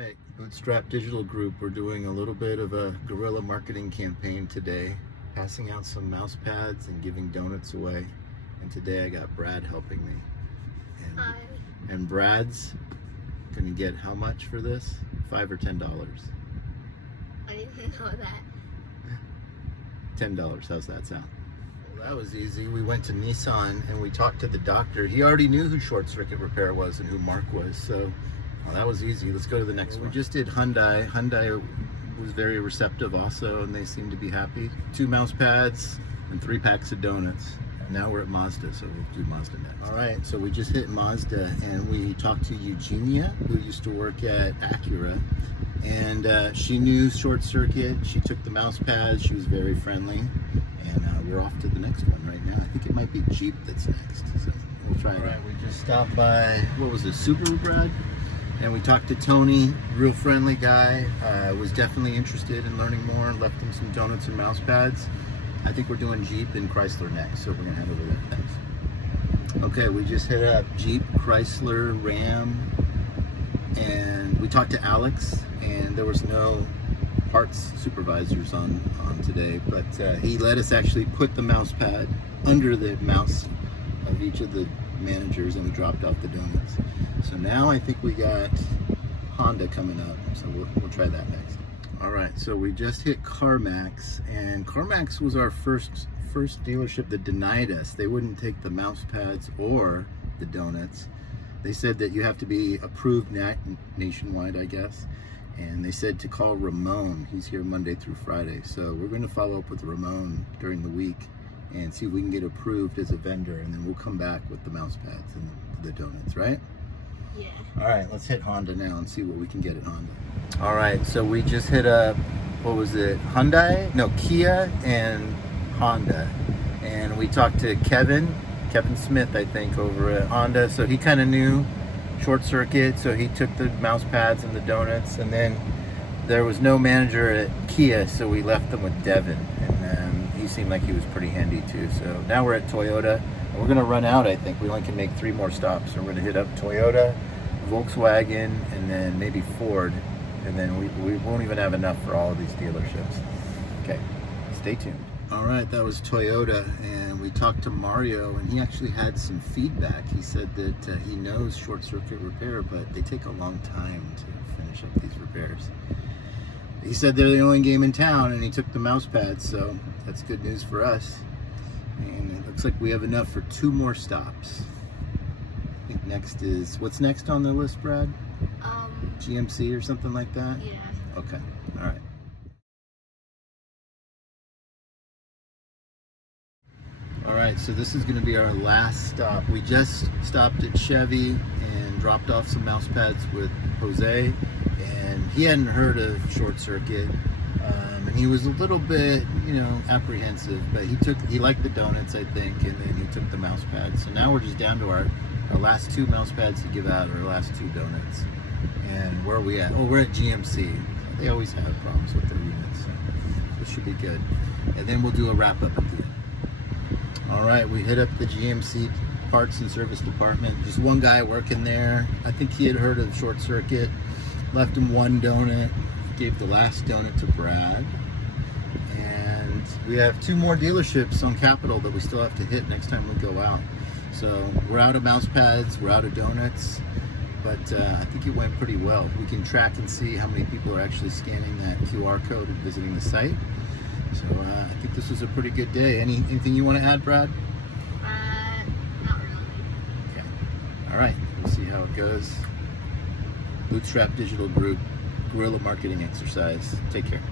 right, Bootstrap Digital Group, we're doing a little bit of a guerrilla marketing campaign today, passing out some mouse pads and giving donuts away. And today I got Brad helping me. Hi. And Brad's gonna get how much for this? $5 or $10? I didn't know that. $10, how's that sound? Well, that was easy. We went to Nissan and we talked to the doctor. He already knew who Short Circuit Repair was and who Mark was, so well, that was easy. Let's go to the next one. We just did Hyundai. Hyundai was very receptive also, and they seemed to be happy. 2 mouse pads and 3 packs of donuts. Now we're at Mazda, so we'll do Mazda next. All right, so we just hit Mazda, and we talked to Eugenia, who used to work at Acura, and she knew Short Circuit. She took the mouse pads. She was very friendly, and we're off to the next one right now. I think it might be Jeep that's next, so we'll try it. All right, we just stopped by, what was it, Subaru, Brad? And we talked to Tony, real friendly guy, was definitely interested in learning more, left him some donuts and mouse pads. I think we're doing Jeep and Chrysler next, so we're gonna head over there next. Okay, we just hit up Jeep, Chrysler, Ram, and we talked to Alex, and there was no parts supervisors on today, but he let us actually put the mouse pad under the mouse of each of the managers, and we dropped off the donuts. So now I think we got Honda coming up, so we'll try that next. All right, so we just hit CarMax, and CarMax was our first dealership that denied us. They wouldn't take the mouse pads or the donuts. They said that you have to be approved nationwide, I guess, and they said to call Ramon. He's here Monday through Friday, so we're going to follow up with Ramon during the week and see if we can get approved as a vendor, and then we'll come back with the mouse pads and the donuts, right? Yeah. All right, let's hit Honda now and see what we can get at Honda. All right, so we just hit up, what was it, Kia and Honda. And we talked to Kevin Smith, I think, over at Honda. So he kind of knew Short Circuit, so he took the mouse pads and the donuts. And then there was no manager at Kia, so we left them with Devin. And he seemed like he was pretty handy too. So now we're at Toyota. We're gonna run out, I think. We only can make 3 more stops. So we're gonna hit up Toyota, Volkswagen, and then maybe Ford. And then we won't even have enough for all of these dealerships. Okay, stay tuned. All right, that was Toyota, and we talked to Mario, and he actually had some feedback. He said that he knows Short Circuit Repair, but they take a long time to finish up these repairs. He said they're the only game in town, and he took the mouse pads, so that's good news for us. And it looks like we have enough for 2 more stops. I think next is, what's next on the list, Brad? GMC or something like that? Yeah. Okay, all right. All right, so this is gonna be our last stop. We just stopped at Chevy and dropped off some mouse pads with Jose, and he hadn't heard of Short Circuit. And he was a little bit, apprehensive, but he liked the donuts, I think, and then he took the mouse pads. So now we're just down to our last 2 mouse pads to give out, our last 2 donuts. And where are we at? Oh, we're at GMC. They always have problems with their units, so this should be good. And then we'll do a wrap up at the end. All right, we hit up the GMC parts and service department. Just one guy working there. I think he had heard of Short Circuit. Left him 1 donut. Gave the last donut to Brad. And we have 2 more dealerships on Capitol that we still have to hit next time we go out. So we're out of mouse pads, we're out of donuts, but I think it went pretty well. We can track and see how many people are actually scanning that QR code and visiting the site. So I think this was a pretty good day. Anything you want to add, Brad? Not really. Okay. All right, we'll see how it goes. Bootstrap Digital Group, guerrilla marketing exercise. Take care.